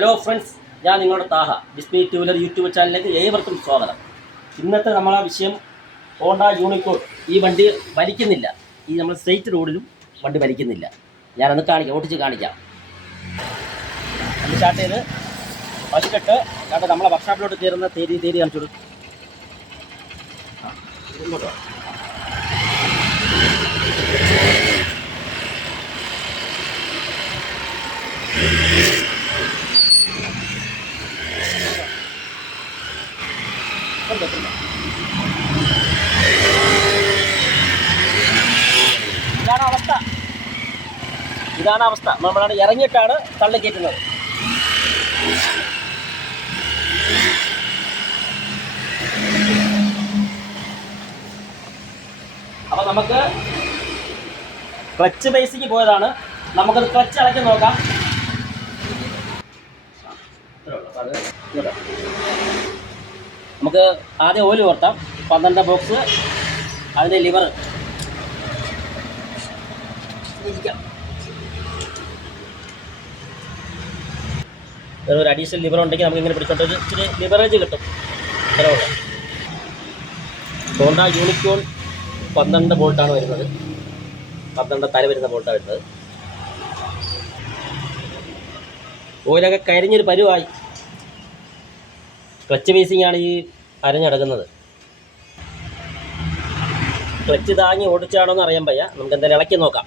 Hello friends, ഞാൻ നിങ്ങളുടെ Taha display two wheeler YouTube ചാനലിലേക്ക് ഏവർക്കും സ്വാഗതം. ഇന്നത്തെ നമ്മളെ വിഷയം ഹോണ്ട യൂണിക്കോൺ. ഈ വണ്ടി വലിക്കുന്നില്ല. ഈ നമ്മൾ സ്ട്രെയിറ്റ് റോഡിലും വണ്ടി വലിക്കുന്നില്ല. ഞാനത് ഓടിച്ച് കാണിക്കാം. വണ്ടി സ്റ്റാർട്ട് ചെയ്ത് ഫസ്റ്റിട്ട് കാരണം നമ്മളെ വർക്ക്ഷോപ്പിലോട്ട് കയറുന്ന തേരി കാണിച്ചു കൊടുക്കും. ഇങ്ങോട്ടോ ഇതാണ് അവസ്ഥ. നമ്മളാണ് ഇറങ്ങിയിട്ടാണ് തള്ളി കയറ്റുന്നത്. അപ്പോൾ നമുക്ക് ക്ലച്ച് ബേസിക്ക് പോയതാണ്. നമുക്കത് ക്ലച്ച് ഇളക്കി നോക്കാം. നമുക്ക് ആദ്യം ഓയിൽ ഓർത്താം. 12 ബോക്സ്, അതിൻ്റെ ലിവർ ഒരു അഡീഷണൽ ലിവർ ഉണ്ടെങ്കിൽ നമുക്ക് ഇങ്ങനെ പിടിച്ചോട്ട് ഇച്ചിരി ലിവറേജ് കിട്ടും. ഇത്രയുള്ള ഹോണ്ട യൂണിക്കോൺ 12 ബോൾട്ടാണ് വരുന്നത്. 12 തല വരുന്ന ബോൾട്ടാണ് വരുന്നത്. ഓയിലൊക്കെ കരിഞ്ഞൊരു പരുവായി. ക്ലച്ച് ബേസിങ്ങാണ് ഈ അരഞ്ഞടക്കുന്നത്. ക്ലച്ച് താങ്ങി ഓടിച്ചാണോ എന്ന് അറിയാൻ വയ്യ. നമുക്ക് എന്തായാലും ഇളക്കി നോക്കാം.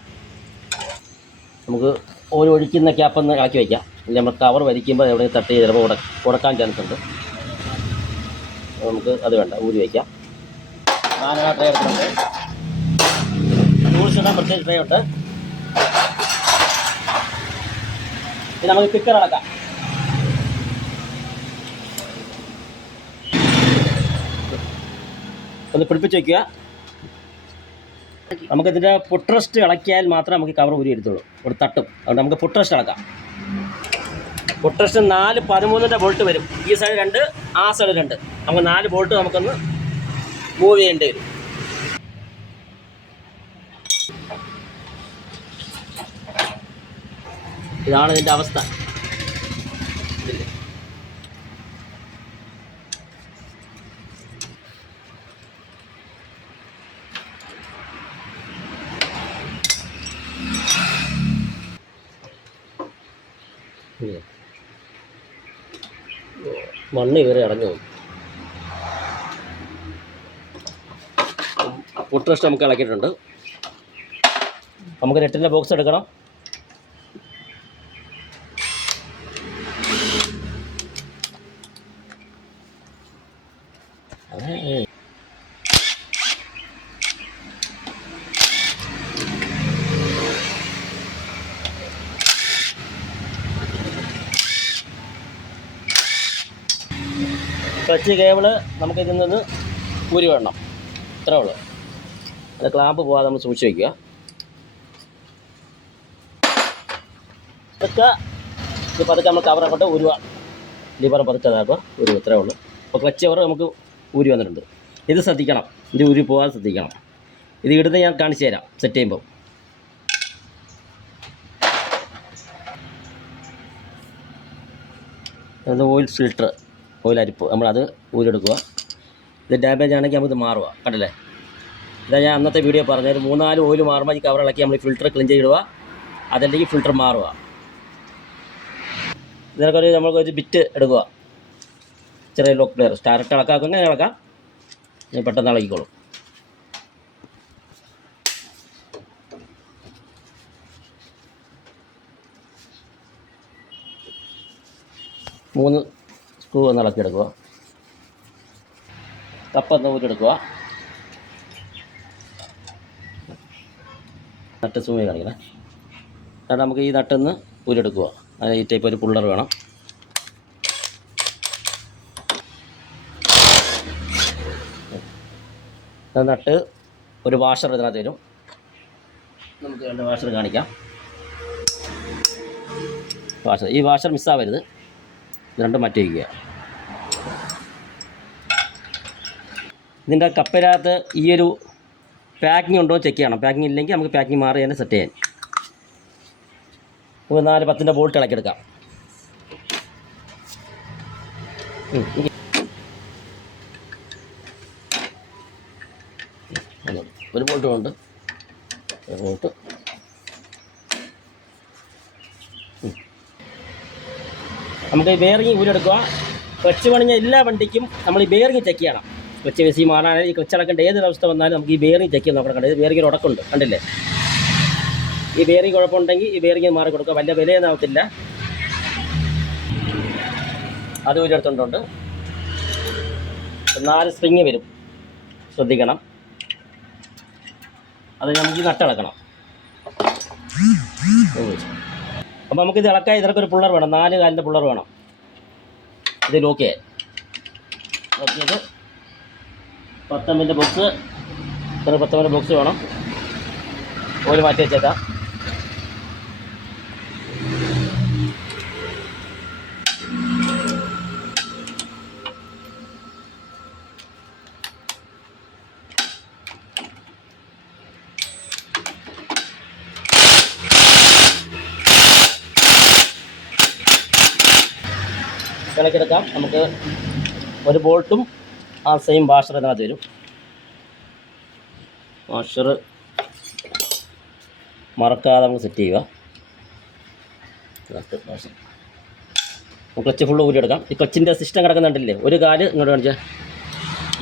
നമുക്ക് ഓയിൽ ഒഴിക്കുന്ന ക്യാപ്പൊന്ന് ഇളക്കി വയ്ക്കാം. ഇല്ലെങ്കിൽ നമ്മൾ കവർ വലിക്കുമ്പോൾ എവിടെ തട്ടി ചിലപ്പോൾ ഉടക്കാൻ ചാൻസ് ഉണ്ട്. നമുക്ക് അത് വേണ്ട, ഊരി വയ്ക്കാം. നാലെണ്ണം ട്രേ എടുക്കുന്നുണ്ട്. ടൂൾസ് ഇടാൻ പ്രത്യേക ട്രേ ഉണ്ട്. ഇത് നമുക്ക് കിക്കർ അടക്കാം. ഒന്ന് പിടിപ്പിച്ച് വയ്ക്കുക. നമുക്കിതിൻ്റെ ഫുട്രസ്റ്റ് ഇളക്കിയാൽ മാത്രമേ നമുക്ക് കവർ ഊരി എടുത്തുള്ളൂ. ഒരു തട്ടും. അതുകൊണ്ട് നമുക്ക് ഫുട്രസ്റ്റ് ഇളക്കാം. ഫുട്രസ്റ്റ് 4 13ൻ്റെ ബോൾട്ട് വരും. ഈ സൈഡ് 2, ആ സൈഡ് 2. നമുക്ക് 4 ബോൾട്ട് നമുക്കൊന്ന് മൂവ് ചെയ്യേണ്ടി വരും. ഇതാണ് ഇതിൻ്റെ അവസ്ഥ. മണ്ണ് കയറി അടഞ്ഞു പോകും. ഫുട്രസ്റ്റ് നമുക്ക് ഇളക്കിയിട്ടുണ്ട്. നമുക്ക് നെറ്റിൻ്റെ ബോക്സ് എടുക്കണം. ക്ലച്ച് കേബിള് നമുക്ക് ഇതിൽ നിന്ന് ഊരി വേണം. ഇത്രേ ഉള്ളൂ. അത് ക്ലാമ്പ് പോകാതെ നമ്മൾ സൂക്ഷിച്ച് വയ്ക്കുക. ഇത് പതുക്കെ നമ്മൾ കവർ അങ്ങോട്ട് ഉരുവ ലിവർ പതുക്കെ അതാക്കുക. ഒരു ഇത്രേ ഉള്ളൂ. അപ്പോൾ ക്ലച്ച് കവർ നമുക്ക് ഊരി വന്നിട്ടുണ്ട്. ഇത് ശ്രദ്ധിക്കണം. ഇത് ഊരി പോകാതെ ശ്രദ്ധിക്കണം. ഇത് ഇടുന്ന് ഞാൻ കാണിച്ചു തരാം സെറ്റ് ചെയ്യുമ്പോൾ. അത് ഓയിൽ ഫിൽട്ടർ, ഓയിൽ അരിപ്പ്, നമ്മളത് ഊരെടുക്കുക. ഇത് ഡാമേജ് ആണെങ്കിൽ നമുക്കിത് മാറുക. കണ്ടല്ലേ? ഇതാ ഞാൻ അന്നത്തെ വീഡിയോ പറഞ്ഞ ഒരു 3-4 ഓയിൽ മാറുമ്പോൾ ഈ കവർ ഇളക്കി നമ്മൾ ഫിൽട്ടർ ക്ലീൻ ചെയ്തിടുക. അതല്ലെങ്കിൽ ഫിൽട്ടർ മാറുക. ഇതിനൊക്കെ നമ്മൾക്കൊരു ബിറ്റ് എടുക്കുക. ചെറിയ ലോക്ക് പ്ലെയർ സ്റ്റാർട്ട് ഇളക്കാക്കും. അങ്ങനെ ഇളക്കാം. ഞാൻ പെട്ടെന്ന് ഇളക്കിക്കോളും. മൂന്ന് സ്ക്രൂ ഒന്ന് ഇളക്കിയെടുക്കുക. കപ്പൊന്ന് ഊരിയെടുക്കുക. നട്ട് സൂമി കാണിക്കണേ. കാരണം നമുക്ക് ഈ നട്ടൊന്ന് ഊരിയെടുക്കുക. അതിന് ഈ ടൈപ്പ് ഒരു പുള്ളർ വേണം. നട്ട് ഒരു വാഷർ ഇതിനകത്ത് തരും. നമുക്ക് 2 വാഷർ കാണിക്കാം. വാഷർ, ഈ വാഷർ മിസ്സാവരുത്. ഇത് രണ്ടും മാറ്റി വയ്ക്കുക. ഇതിൻ്റെ കപ്പിനകത്ത് ഈ ഒരു പാക്കിംഗ് ഉണ്ടോ ചെക്ക് ചെയ്യണം. പാക്കിംഗ് ഇല്ലെങ്കിൽ നമുക്ക് പാക്കിംഗ് മാറി തന്നെ സെറ്റ് ചെയ്യാൻ. നമുക്ക് 4-10 ബോൾട്ട് ഇളക്കിയെടുക്കാം. ഒരു ബോൾട്ടും ഉണ്ട്, ഒരു ബോൾട്ട്. നമുക്ക് ഈ ബെയറിങ് ഊരെടുക്കുക. ക്ലച്ച് പണിഞ്ഞ എല്ലാ വണ്ടിക്കും നമ്മൾ ഈ ബെയറിങ് ചെക്ക് ചെയ്യണം. ക്ലച്ച് വേസി മാറാനായി ഈ ക്ലച്ച് അടക്കേണ്ട ഏതൊരു അവസ്ഥ വന്നാലും നമുക്ക് ഈ ബെയറിങ് ചെക്ക് ചെയ്യാൻ നോക്കണം. കണ്ടത് ബെയറിങ്ങിൽ ഉടക്കുണ്ട്, കണ്ടില്ലേ? ഈ ബെയറിങ് കുഴപ്പമുണ്ടെങ്കിൽ ഈ ബെയറിങ് മാറി കൊടുക്കുക. വലിയ വിലയൊന്നും ആവത്തില്ല. അത് ഊരെടുത്തുകൊണ്ട് 4 സ്പ്രിങ് വരും, ശ്രദ്ധിക്കണം. അത് നമുക്ക് നട്ടിളക്കണം. അപ്പോൾ നമുക്കിത് ഇളക്കാൻ ഇതിനൊക്കെ ഒരു പുള്ളർ വേണം, 4 കാലിൻ്റെ പുള്ളർ വേണം. ഇത് ലോക്ക് ചെയ്യാൻ നോക്കിയത് 10 mm ബോക്സ്, 10 mm ബോക്സ് വേണം. ഓല് മാറ്റി വെച്ചേക്കാം. ഇളക്കിയെടുക്കാം. നമുക്ക് ഒരു ബോൾട്ടും ആ സെയിം വാഷർ ഇതിനകത്ത് വരും. വാഷർ മറക്കാതെ നമുക്ക് സെറ്റ് ചെയ്യുക. ക്ലച്ച് ഫുള്ള് ഊരിയെടുക്കാം. ഈ ക്ലച്ചിൻ്റെ സിസ്റ്റം കിടക്കുന്നുണ്ടല്ലേ, ഒരു കാല് ഇങ്ങോട്ട് കാണിച്ചാൽ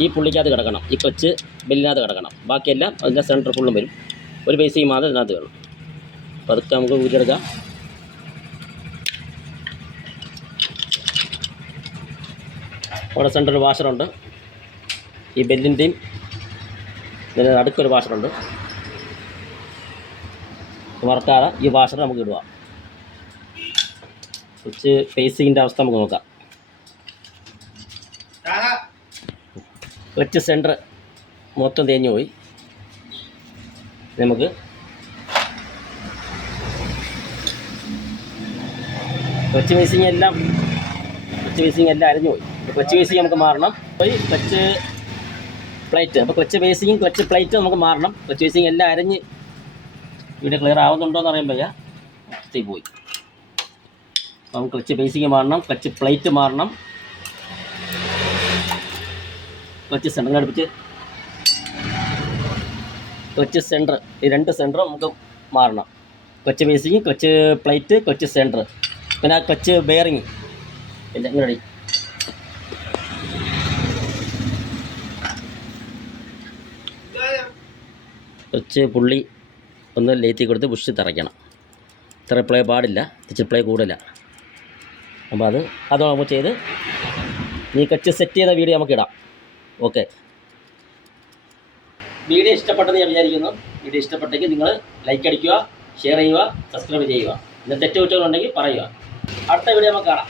ഈ പുള്ളിക്കകത്ത് കിടക്കണം, ഈ ക്ലച്ച് ബെല്ലിനകത്ത് കിടക്കണം. ബാക്കിയെല്ലാം അതിൻ്റെ സെൻറ്റർ ഫുള്ളും വരും. ഒരു ബേസിങ് മാത്രം ഇതിനകത്ത് വേണം. അപ്പോൾ അതൊക്കെ നമുക്ക് ഊരിയെടുക്കാം. അവിടെ സെൻറ്ററിൽ വാഷറുണ്ട്. ഈ ബെല്ലിൻ്റെയും ഇതിന് അടുക്കൊരു വാഷറുണ്ട്. മറക്കാതെ ഈ വാഷർ നമുക്ക് ഇടുക. കുറച്ച് ഫേസിങ്ങിൻ്റെ അവസ്ഥ നമുക്ക് നോക്കാം. ക്ലച്ച് സെൻറ്റർ മൊത്തം തേഞ്ഞു പോയി. നമുക്ക് ക്ലച്ച് വേസിങ് എല്ലാം അരിഞ്ഞു പോയി. ക്ലച്ച് വേസിങ് നമുക്ക് മാറണം. പോയി ക്ലച്ച് പ്ലേറ്റ്, അപ്പോൾ ക്ലച്ച് വേസിങ്ങും ക്ലച്ച് പ്ലേറ്റ് നമുക്ക് മാറണം. ക്ലച്ച് വേസിങ് എല്ലാം അരിഞ്ഞ് ഇവിടെ ക്ലിയർ ആവുന്നുണ്ടോ എന്ന് അറിയാൻ വയ്യ, പോയി. നമുക്ക് ക്ലച്ച് ബേസിങ് മാറണം, ക്ലച്ച് പ്ലേറ്റ് മാറണം, ക്ലച്ച് സെൻറ്റർ അടുപ്പിച്ച് ക്ലച്ച് സെൻറ്റർ, ഈ 2 സെൻറ്ററും നമുക്ക് മാറണം. Clutch basing, clutch plate, clutch centre, പിന്നെ ക്ലച്ച് ബെയറിങ് ഇല്ല ഇങ്ങനെ ക്ലച്ച് പുള്ളി ഒന്ന് ലേത്തി കൊടുത്ത് ബുഷ് തറയ്ക്കണം. ഇത്ര പ്ലേ പാടില്ല, ഇച്ചിരി പ്ലേ കൂടില്ല. അപ്പോൾ അത് നമുക്ക് ചെയ്ത് ഈ ക്ലച്ച് സെറ്റ് ചെയ്ത വീഡിയോ നമുക്ക് ഇടാം. ഓക്കെ, വീഡിയോ ഇഷ്ടപ്പെട്ടെന്ന് ഞാൻ വിചാരിക്കുന്നു. വീഡിയോ ഇഷ്ടപ്പെട്ടെങ്കിൽ നിങ്ങൾ ലൈക്ക് അടിക്കുക, ഷെയർ ചെയ്യുക, സബ്സ്ക്രൈബ് ചെയ്യുക. പിന്നെ തെറ്റുകുറ്റങ്ങളുണ്ടെങ്കിൽ പറയുക. അടുത്ത വീഡിയോ നമുക്ക് കാണാം.